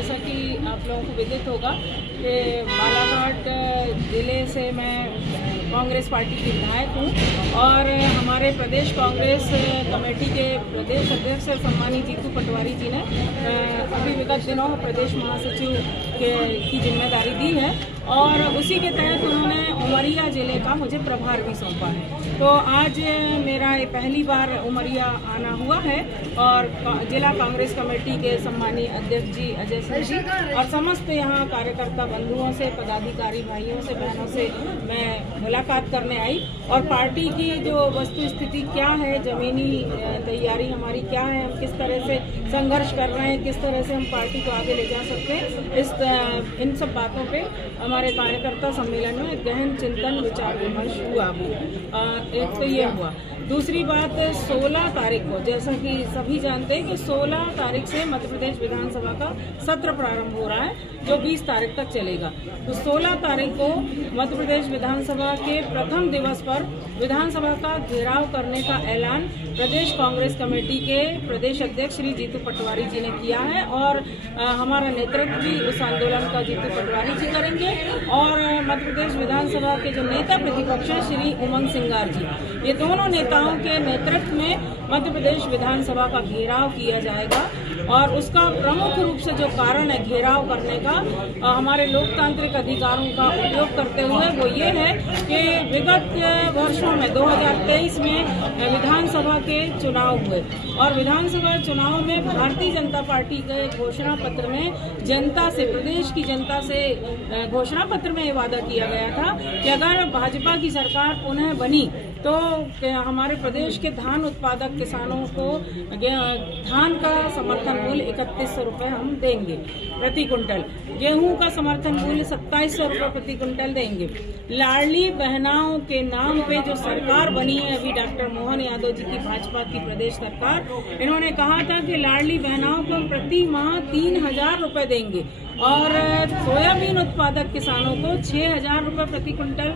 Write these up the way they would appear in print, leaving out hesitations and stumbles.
जैसा कि आप लोगों को विदित होगा कि बालाघाट जिले से मैं कांग्रेस पार्टी की विधायक हूँ और हमारे प्रदेश कांग्रेस कमेटी के प्रदेश अध्यक्ष सम्मानित जीतू पटवारी जी ने अभी विगत दिनों प्रदेश महासचिव की जिम्मेदारी दी है और उसी के तहत उन्होंने उमरिया जिले का मुझे प्रभार भी सौंपा है। तो आज मेरा ये पहली बार उमरिया आना हुआ है और जिला कांग्रेस कमेटी के सम्मानीय अध्यक्ष जी अजय सिंह जी और समस्त यहाँ कार्यकर्ता बंधुओं से, पदाधिकारी भाइयों से, बहनों से मैं मुलाकात करने आई और पार्टी की जो वस्तु स्थिति क्या है, जमीनी तैयारी हमारी क्या है, हम किस तरह से संघर्ष कर रहे हैं, किस तरह से हम पार्टी को आगे ले जा सकते हैं, इन सब बातों पे हमारे कार्यकर्ता सम्मेलन में गहन चिंतन विचार विमर्श हुआ। एक तो ये हुआ। दूसरी बात 16 तारीख को, जैसा कि सभी जानते हैं कि 16 तारीख से मध्य प्रदेश विधानसभा का सत्र प्रारंभ हो रहा है जो 20 तारीख तक चलेगा। तो 16 तारीख को मध्य प्रदेश विधानसभा के प्रथम दिवस पर विधानसभा का घेराव करने का ऐलान प्रदेश कांग्रेस कमेटी के प्रदेश अध्यक्ष श्री जीतू पटवारी जी ने किया है और हमारा नेतृत्व भी उस आंदोलन का जीतू पटवारी जी करेंगे और मध्य प्रदेश विधानसभा के जो नेता प्रतिपक्ष हैं श्री उमंग सिंगार जी, ये दोनों नेताओं के नेतृत्व में मध्य प्रदेश विधानसभा का घेराव किया जाएगा और उसका प्रमुख रूप से जो कारण है घेराव करने का, हमारे लोकतांत्रिक अधिकारों का उपयोग करते हुए वो ये है कि विगत वर्षों में 2023 में विधानसभा के चुनाव हुए और विधानसभा चुनाव में भारतीय जनता पार्टी के घोषणा पत्र में जनता से, प्रदेश की जनता से घोषणा पत्र में ये वादा किया गया था कि अगर भाजपा की सरकार पुनः बनी तो हमारे प्रदेश के धान उत्पादक किसानों को धान का समर्थन मूल्य 3100 रुपये हम देंगे प्रति कुंटल, गेहूं का समर्थन मूल्य 2700 रुपये प्रति कुंटल देंगे। लाडली बहनाओं के नाम पे जो सरकार बनी है अभी डॉक्टर मोहन यादव जी की भाजपा की प्रदेश सरकार, इन्होंने कहा था कि लाडली बहनाओं को प्रति माह 3000 रुपये देंगे और सोयाबीन उत्पादक किसानों को 6000 रुपये प्रति कुंटल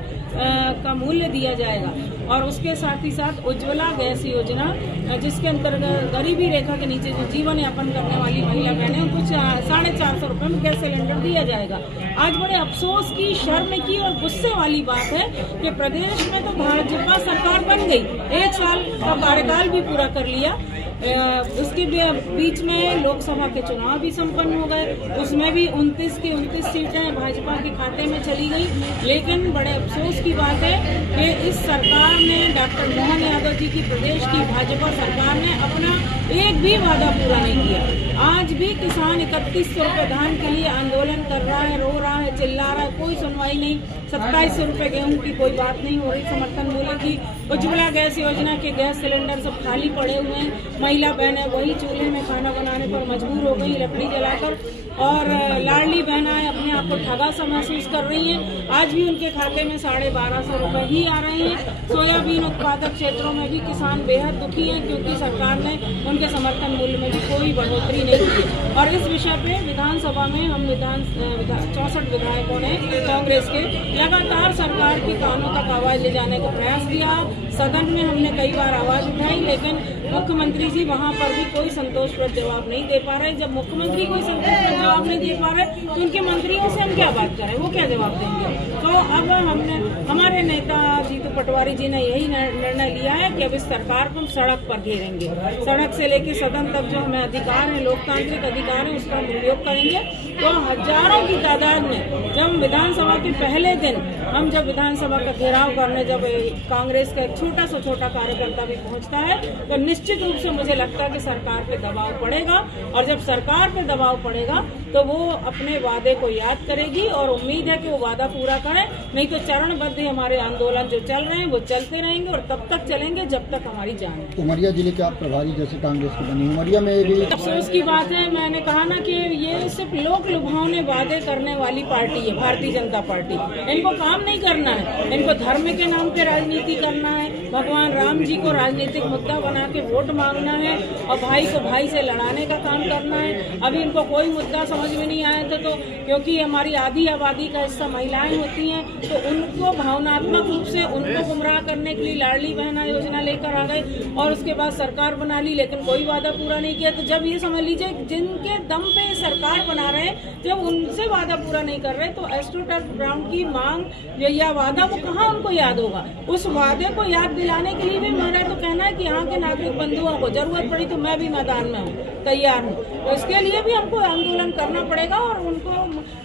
का मूल्य दिया जाएगा और उसके साथ ही साथ उज्ज्वला गैस योजना जिसके अंतर्गत गरीबी रेखा के नीचे जो जीवन यापन करने वाली महिला बहनें कुछ 450 रुपये में गैस सिलेंडर दिया जाएगा। आज बड़े अफसोस की, शर्म की और गुस्से वाली बात है कि प्रदेश में तो भाजपा सरकार बन गई, 1 साल का कार्यकाल भी पूरा कर लिया, उसके बीच में लोकसभा के चुनाव भी संपन्न हो गए, उसमें भी 29 की 29 सीटें भाजपा के खाते में चली गई। लेकिन बड़े अफसोस की बात है कि इस सरकार ने, डॉक्टर मोहन यादव जी की प्रदेश की भाजपा सरकार ने अपना एक भी वादा पूरा नहीं किया। आज भी किसान 3100 रुपये धान के लिए आंदोलन कर रहा है, रो रहा है, चिल्ला रहा है, कोई सुनवाई नहीं। 2700 रुपये गेहूं की कोई बात नहीं हो रही समर्थन मूल्य की। उज्ज्वला गैस योजना के गैस सिलेंडर सब खाली पड़े हुए हैं, महिला बहनें वही चूल्हे में खाना बनाने पर मजबूर हो गई लकड़ी जलाकर और लाडली बहनाएं अपने आप को ठगा सा महसूस कर रही हैं। आज भी उनके खाते में 1250 रुपये ही आ रहे हैं। सोयाबीन उत्पादक क्षेत्रों में भी किसान बेहद दुखी हैं क्योंकि सरकार ने उनके समर्थन मूल्य में भी कोई बढ़ोतरी नहीं की और इस विषय पे विधानसभा में हम 64 विधायकों ने कांग्रेस के लगातार सरकार की कानों तक आवाज ले जाने का प्रयास किया। सदन में हमने कई बार आवाज उठाई लेकिन मुख्यमंत्री जी वहां पर भी कोई संतोषप्रद जवाब नहीं दे पा रहे। जब मुख्यमंत्री कोई संतोषप्रद जवाब नहीं दे पा रहे तो उनके मंत्रियों से हम क्या बात करें, वो क्या जवाब देंगे। तो अब हमारे नेता जीतू पटवारी जी ने यही निर्णय लिया है कि अब इस सरकार को हम सड़क पर घेरेंगे, सड़क से लेकर सदन तक जो हमें अधिकार है, लोकतांत्रिक अधिकार है, उसका उपयोग करेंगे। तो हजारों की तादाद में जब विधानसभा के पहले दिन हम जब विधानसभा का घेराव करने जब कांग्रेस का छोटा से छोटा कार्यकर्ता भी पहुंचता है तो निश्चित रूप से मुझे लगता है कि सरकार पे दबाव पड़ेगा और जब सरकार पे दबाव पड़ेगा तो वो अपने वादे को याद करेगी और उम्मीद है कि वो वादा पूरा करे, नहीं तो चरणबद्ध हमारे आंदोलन जो चल रहे हैं वो चलते रहेंगे और तब तक चलेंगे जब तक हमारी जान है। उमरिया जिले के आप प्रभारी जैसे कांग्रेस की बनी, उमरिया में भी अफसोस की बात है, मैंने कहा ना कि ये सिर्फ लोक लुभावने वादे करने वाली पार्टी है भारतीय जनता पार्टी। इनको काम नहीं करना है, इनको धर्म के नाम पे राजनीति करना है, भगवान राम जी को राजनीतिक मुद्दा बना के वोट मांगना है और भाई को भाई से लड़ाने का काम करना है। अभी इनको कोई मुद्दा समझ में नहीं आया था तो क्योंकि हमारी आधी आबादी का हिस्सा महिलाएं होती हैं तो उनको भावनात्मक रूप से उनको गुमराह करने के लिए लाडली बहना योजना लेकर आ गए और उसके बाद सरकार बना ली लेकिन कोई वादा पूरा नहीं किया। तो जब ये समझ लीजिए जिनके दम पे सरकार बना रहे हैं, जब उनसे वादा पूरा नहीं कर रहे तो एस्ट्रोटर्फ ग्राउंड की मांग या वादा वो कहाँ उनको याद होगा। उस वादे को याद दिलाने के लिए भी मेरा तो कहना है कि यहाँ के नागरिक बंधुओं को जरूरत पड़ी तो मैं भी मैदान में हूँ, तैयार हूँ। तो इसके लिए भी हमको आंदोलन करना पड़ेगा और उनको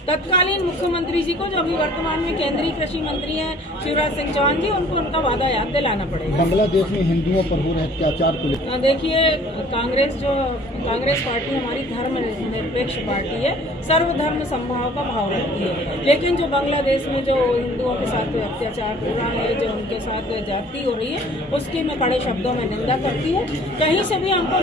तत्कालीन मुख्यमंत्री जी को, जो अभी वर्तमान में केंद्रीय कृषि मंत्री हैं शिवराज सिंह चौहान जी, उनको उनका वादा याद दिलाना पड़ेगा। बांग्लादेश में हिंदुओं पर हो रहे अत्याचार को लेकर देखिए, कांग्रेस पार्टी हमारी धर्म निरपेक्ष पार्टी है, सर्वधर्म समभाव का भाव रखती है। लेकिन जो बांग्लादेश में जो हिंदुओं के साथ अत्याचार हो रहा है, जो उनके साथ जाति हो रही है, उसकी मैं कड़े शब्दों में निंदा करती हूँ। कहीं से भी हमको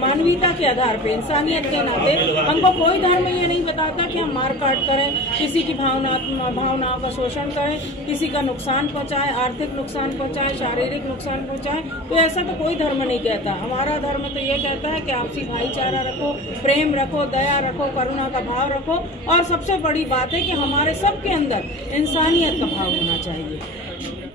मानवीयता के आधार पे, इंसानियत के नाते, हमको कोई धर्म ये नहीं बताता कि हम मार काट करें, किसी की भावनाओं का शोषण करें, किसी का नुकसान पहुंचाएं, आर्थिक नुकसान पहुंचाएं, शारीरिक नुकसान पहुंचाएं। तो ऐसा तो कोई धर्म नहीं कहता। हमारा धर्म तो ये कहता है कि आपसी भाईचारा रखो, प्रेम रखो, दया रखो, करुणा का भाव रखो, और सबसे बड़ी बात है कि हमारे सबके अंदर इंसानियत का भाव होना चाहिए।